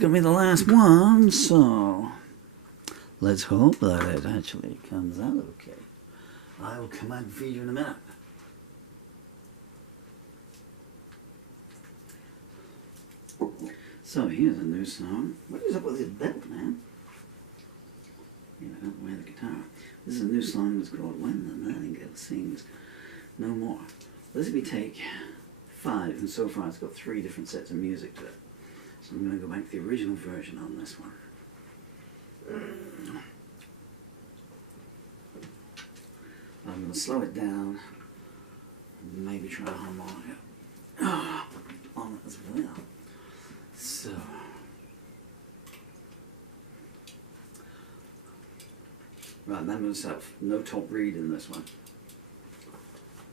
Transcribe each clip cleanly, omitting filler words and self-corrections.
Gonna be the last one, so let's hope that it actually comes out okay. I will come out and feed you in a minute. So here's a new song. What is up with this belt, man? You know, I don't wear the guitar. This is a new song that's called When the Nightingale Sings No More. This will be take 5, and so far it's got 3 different sets of music to it. So I'm going to go back to the original version on this one. I'm going to slow it down and maybe try a harmonica on it as well. So, right, remember yourself, no top reed in this one.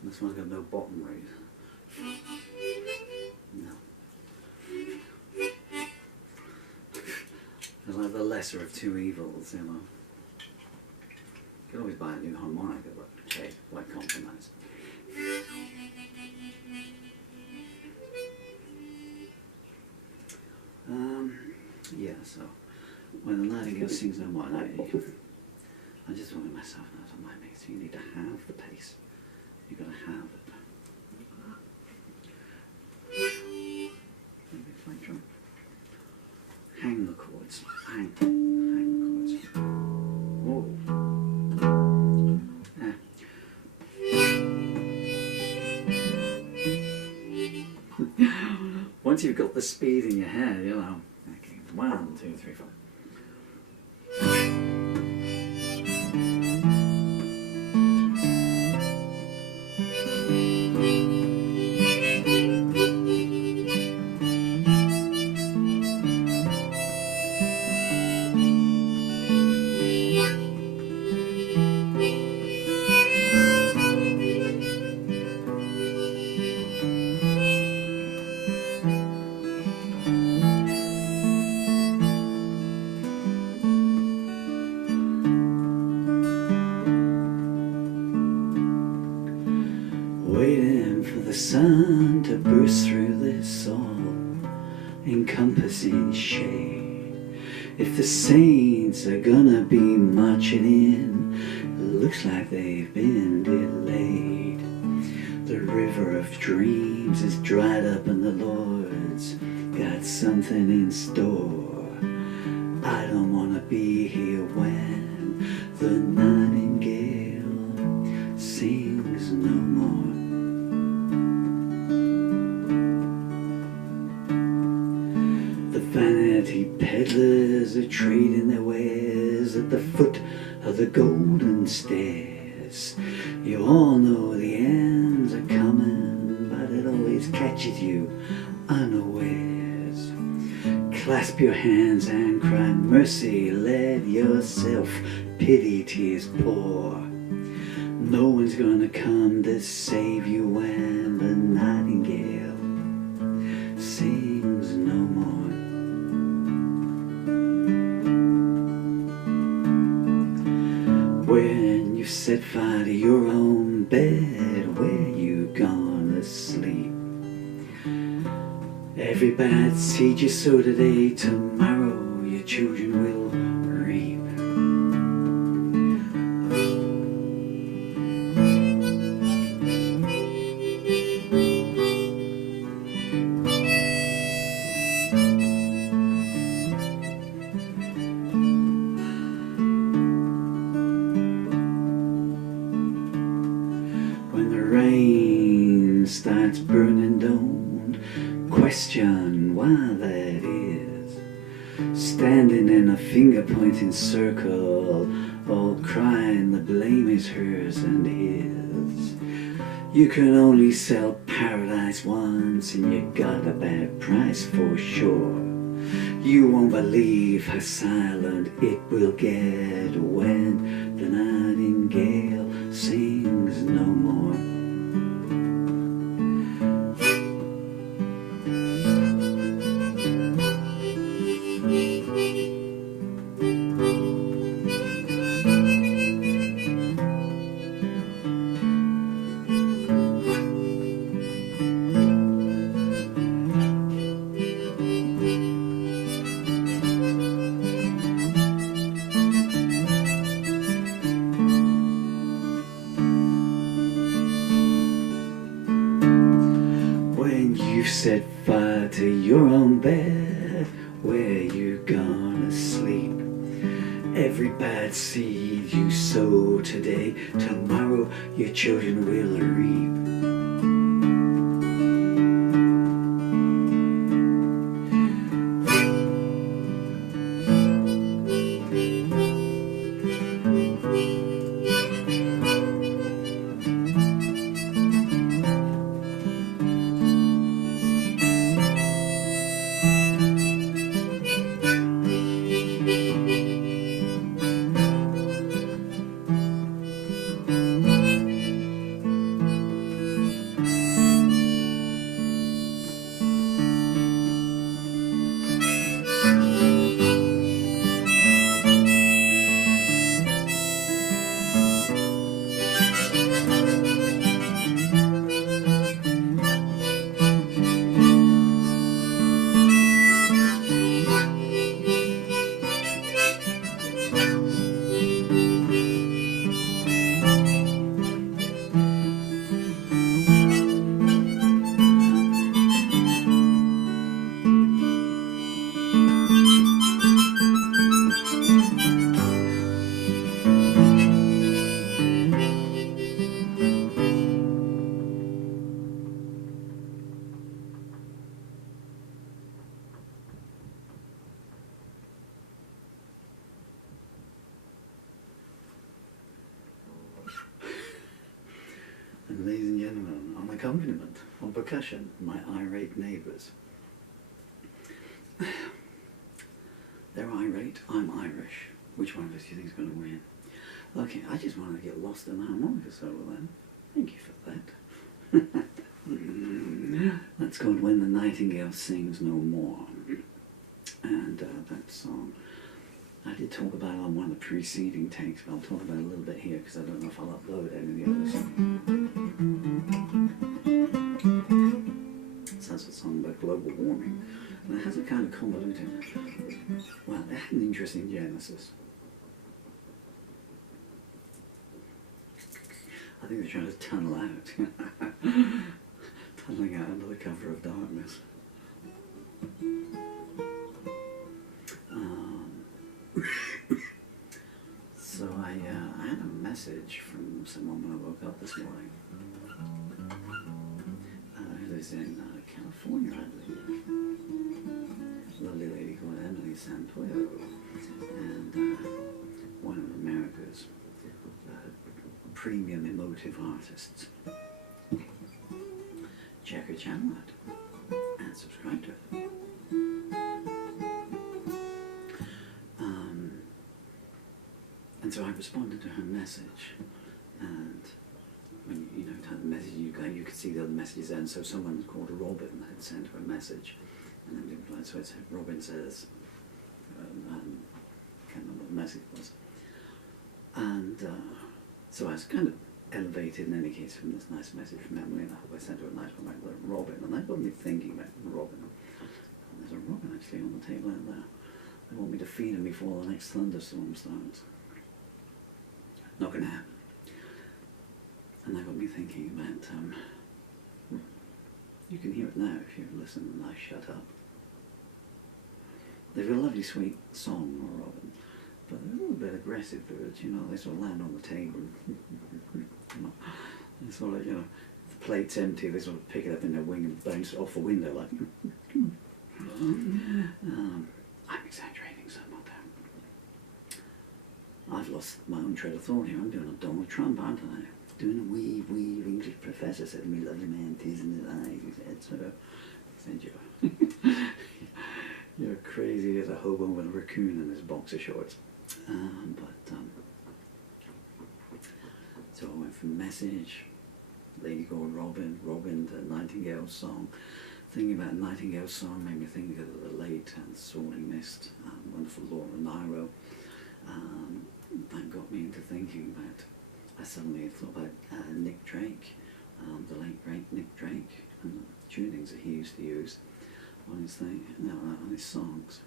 This one's got no bottom reed. No. It's like the lesser of two evils, you know. You can always buy a new harmonica, but hey, why compromise? Yeah, so when the Nightingale Sings No More, I just wanted myself now to mind me, so you need to have the pace. You've got to have it. Maybe a flight drum. Hang the chords. Hang the chords. Whoa. Once you've got the speed in your head, you know. Okay, 1, 2, 3, 4. Waiting for the sun to burst through this all-encompassing shade. If the saints are gonna be marching in, it looks like they've been delayed. The river of dreams is dried up and the Lord's got something in store. I don't wanna be here when the nightingale sings no more. Vanity peddlers are trading their wares at the foot of the golden stairs. You all know the ends are coming, but it always catches you unawares. Clasp your hands and cry mercy, let yourself pity tears pour. No one's gonna come to save you when the nightingale sings no more. When you set fire to your own bed, where you gonna sleep? Every bad seed you sow today, tomorrow your children will reap. When the rain starts burning, don't question why that is. Standing in a finger-pointing circle, all crying the blame is hers and his. You can only sell paradise once, and you got a bad price for sure. You won't believe how silent it will get when the nightingale sings no more. where you gonna sleep? Every bad seed you sow today, tomorrow your children will reap. And ladies and gentlemen, on accompaniment, on percussion, my irate neighbours. They're irate, I'm Irish. Which one of us do you think is going to win? Okay, I just wanted to get lost in the harmonica solo then. Thank you for that. That's called When the Nightingale Sings No More. And that song, I did talk about it on one of the preceding takes, but I'll talk about it a little bit here because I don't know if I'll upload any of the others. So that's a song about global warming. And it has a kind of convoluted, well, it had an interesting genesis. I think they're trying to tunnel out. Tunneling out under the cover of darkness. So I had a message from someone when I woke up this morning. Who lives in California, I believe. A lovely lady called Emily Santoyo. And one of America's premium emotive artists. Check her channel out and subscribe to it. And so I responded to her message, and when you type the message, you could see the other messages there. And so someone called Robin had sent her a message, and then replied. So it said, Robin says, can't remember what the message was. And so I was kind of elevated in any case from this nice message from Emily, and I hope I sent her a nice one like Robin. And that got me thinking about Robin. And there's a Robin actually on the table out there. They want me to feed him before the next thunderstorm starts. Not going to happen. And that got me thinking about, you can hear it now if you listen and I shut up. They've got a lovely sweet song, Robin, but they're a little bit aggressive birds, they sort of land on the table. They sort of, if the plate's empty, they sort of pick it up in their wing and bounce it off the window like, I'm exaggerating somewhat there. I've lost my own train of thought here. I'm doing a Donald Trump, aren't I? Doing a wee English professor said to me, lovely man, tears in his eyes. He said, you're crazy as a hobo with a raccoon in his boxer shorts. So I went from message, lady called Robin, the Nightingale song. Thinking about Nightingale song made me think of the late and sorely missed, wonderful Laura Nyro. That got me into thinking about, I suddenly thought about Nick Drake, the late great Nick Drake, and the tunings that he used to use on his thing, on his songs.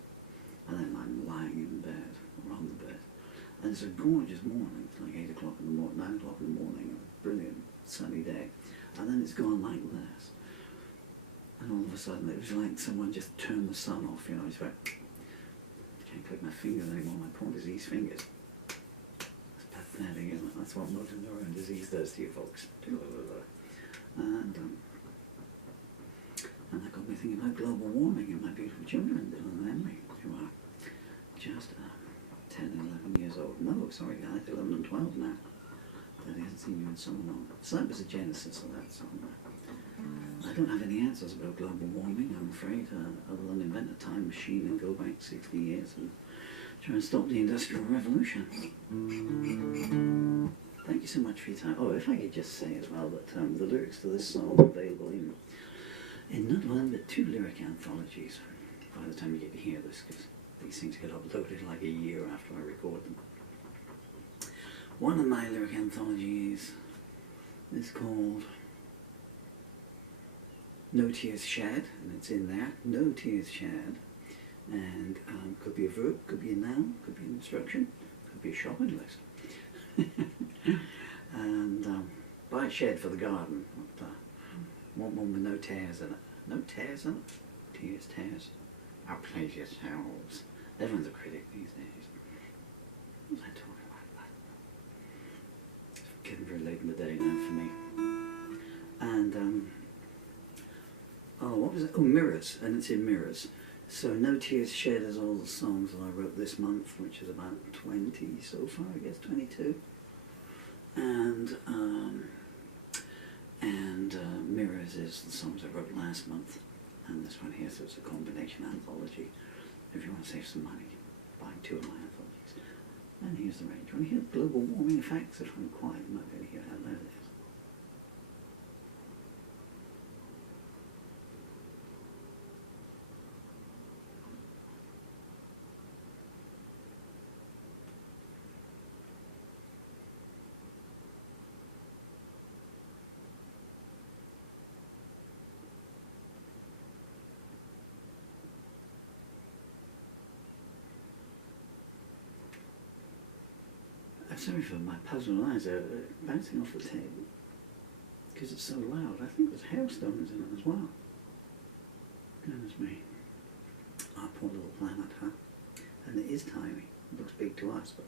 And then I'm lying in bed, or on the bed, and it's a gorgeous morning. It's like 8 o'clock in the morning, 9 o'clock in the morning, a brilliant sunny day. And then it's gone like this. And all of a sudden it was like someone just turned the sun off, it's like, can't put my fingers anymore. My poor diseased fingers. It's pathetic, isn't it? That's what motor neuron disease does to you folks. And that got me thinking about global warming and my beautiful children, Dylan and Emily, who are just 10 and 11 years old. No, sorry guys, 11 and 12 now. Daddy hasn't seen you in so long. So that was the genesis of that song. I don't have any answers about global warming, I'm afraid, other than invent a time machine and go back 60 years and try and stop the Industrial Revolution. Thank you so much for your time. Oh, if I could just say as well that the lyrics to this song are available in not one but 2 lyric anthologies by the time you get to hear this, because these things get uploaded like a year after I record them. One of my lyric anthologies is called No Tears Shed, and it's in there, No Tears Shed, and could be a verb, could be a noun, could be an instruction, could be a shopping list. And buy a shed for the garden. Want one with no tears in it. No tears in it? Tears, tears. Outplays yourselves. Everyone's a critic these days. What was I talking about? It's getting very late in the day now for me. And, oh, what was it? Oh, Mirrors, and it's in Mirrors. So No Tears Shed is all the songs that I wrote this month, which is about 20 so far, I guess, 22. And Mirrors is the songs I wrote last month, and this one here, so it's a combination anthology. If you want to save some money, buy 2 of my anthologies. And here's the range. Want to hear global warming effects? If I'm quiet, I'm not going to hear how loud it is. Sorry for my puzzled eyes, they're bouncing off the table because it's so loud. I think there's hailstones in it as well. Goodness me. Our poor little planet, huh? And it is tiny. It looks big to us, but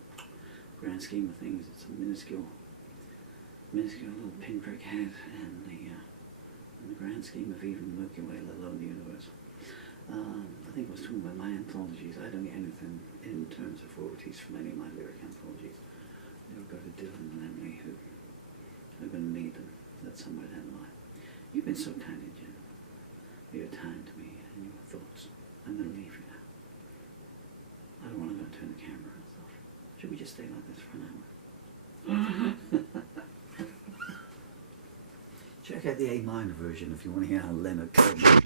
grand scheme of things, it's a minuscule little pinprick head in the grand scheme of even the Milky Way, let alone the universe. I think I was talking about my anthologies. I don't get anything in terms of royalties from any of my lyric anthologies. They'll go to Dylan and Emily, who are going to need them. That's somewhere down the line. You've been so kind, Jen. Your time to me and your thoughts. I'm going to leave you now. I don't want to go and turn the camera off. Should we just stay like this for an hour? Check out the A minor version if you want to hear how Leonard Cohen